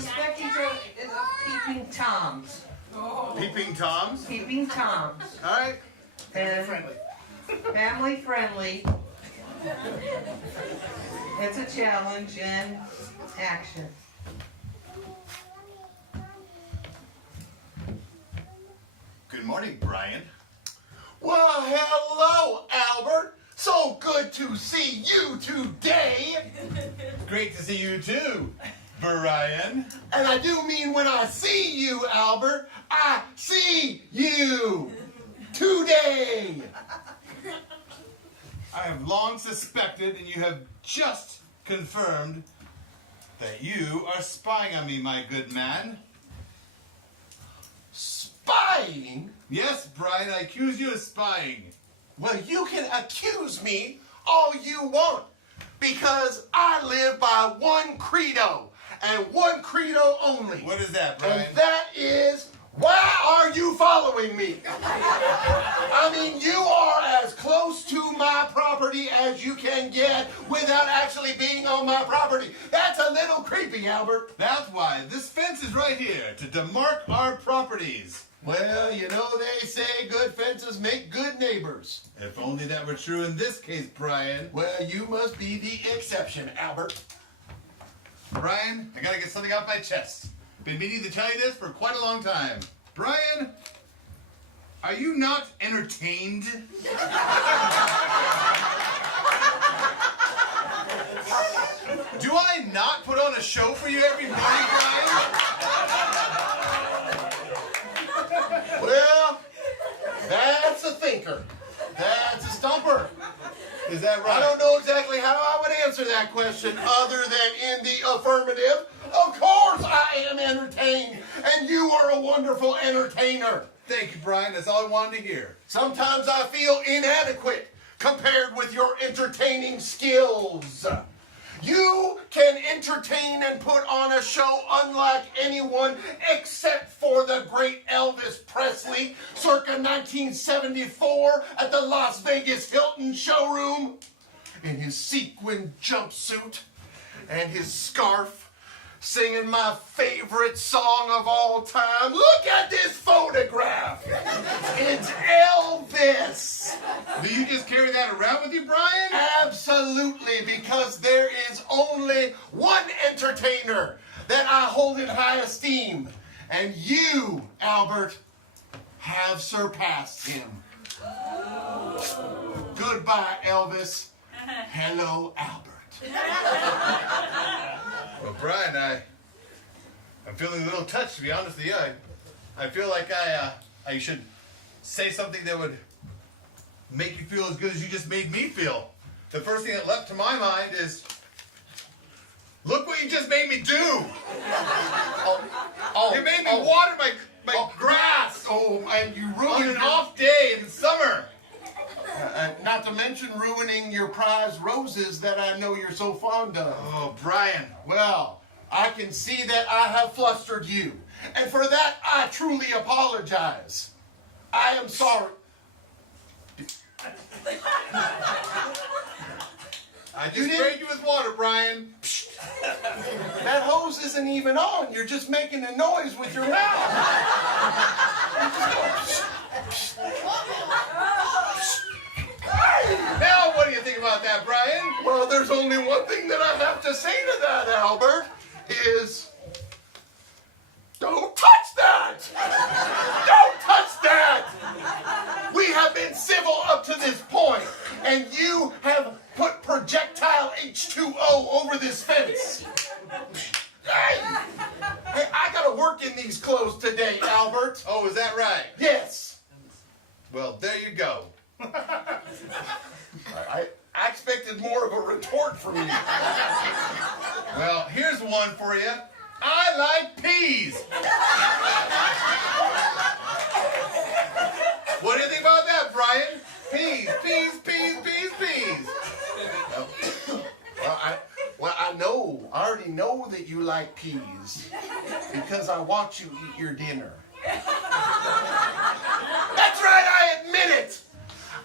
suspect each other of peeping toms. Peeping Toms? Peeping toms. All right. And family friendly. It's a challenge and action. Good morning, Brian. Well, hello, Albert. So good to see you today. Great to see you too, Brian. And I do mean when I see you, Albert, I see you today. I have long suspected, and you have just confirmed, that you are spying on me, my good man. Spying? Yes, Brian, I accuse you of spying. Well, you can accuse me all you want, because I live by one credo, and one credo only. What is that, Brian? And that is, why are you following me? I mean, you are as close to my property as you can get without actually being on my property. That's a little creepy, Albert. That's why this fence is right here, to demark our properties. Well, you know they say good fences make good neighbors. If only that were true in this case, Brian. Well, you must be the exception, Albert. Brian, I gotta get something off my chest. Been meaning to tell you this for quite a long time. Brian, are you not entertained? Do I not put on a show for you every morning, Brian? Well, that's a thinker. That's a stumper. Is that right? I don't know exactly how I would answer that question other than in the affirmative. Of course I am entertained, and you are a wonderful entertainer. Thank you, Brian. That's all I wanted to hear. Sometimes I feel inadequate compared with your entertaining skills. You can entertain and put on a show unlike anyone except for the great Elvis Presley circa 1974 at the Las Vegas Hilton showroom in his sequin jumpsuit and his scarf, singing my favorite song of all time. Look at this photograph. It's Elvis. Do you just carry that around with you, Brian? Absolutely, because there is only one entertainer that I hold in high esteem, and you, Albert, have surpassed him. Goodbye, Elvis. Hello, Albert. Well, Brian, I'm feeling a little touched, to be honest with you. I feel like I should say something that would make you feel as good as you just made me feel. The first thing that leapt to my mind is, look what you just made me do! You made me water my grass! And you On ruined an off day in the summer! not to mention ruining your prized roses that I know you're so fond of. Oh, Brian. Well, I can see that I have flustered you, and for that I truly apologize. I am sorry. I just sprayed you with water, Brian. That hose isn't even on. You're just making a noise with your mouth. Now, what do you think about that, Brian? Well, there's only one thing that I have to say to that, Albert, is don't touch that! Don't touch that! We have been civil up to this point, and you have put projectile H2O over this fence. Hey, I gotta work in these clothes today, Albert. Oh, is that right? Yes. Well, there you go. I expected more of a retort from you. Well, here's one for you. I like peas. What do you think about that, Brian? Peas, peas, peas, peas, peas. I already know that you like peas because I watch you eat your dinner. That's right, I admit it.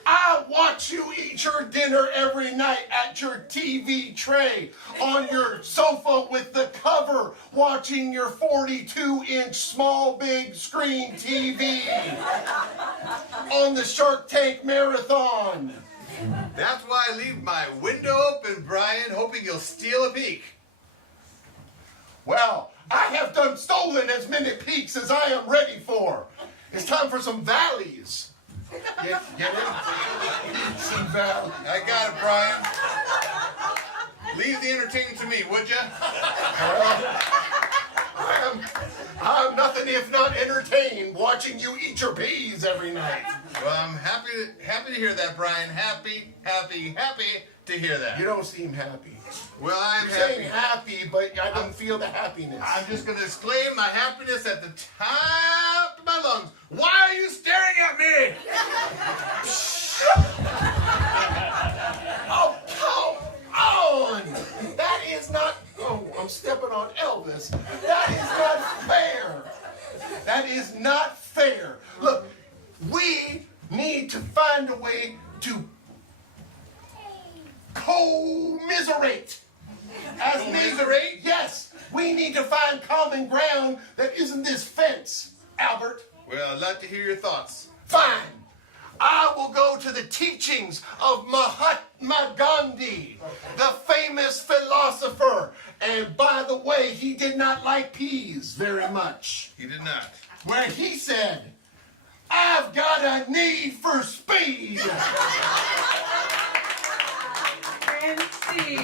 I watch you eat your dinner every night at your TV tray, on your sofa with the cover, watching your 42-inch small big screen TV on the Shark Tank Marathon. That's why I leave my window open, Brian, hoping you'll steal a peek. Well, I have done stolen as many peaks as I am ready for. It's time for some valleys. Get it? Some valleys. I got it, Brian. Leave the entertaining to me, would ya? I'm nothing if not entertained watching you eat your peas every night. Well, I'm happy to hear that, Brian. Happy to hear that. You don't seem happy. Well, I'm You're happy. saying happy, but I don't feel the happiness. I'm just going to exclaim my happiness at the top of my lungs. Why are you staring at me? Oh, come on! That is not... Oh, I'm stepping on Elvis. That is not fair. That is not fair. Look, we need to find a way to commiserate. Commiserate? Yes. We need to find common ground that isn't this fence, Albert. Well, I'd like to hear your thoughts. Fine. I will go to the teachings of Mahatma Gandhi, the famous philosopher. And by the way, he did not like peas very much. He did not. Where he said, I've got a need for speed. And see.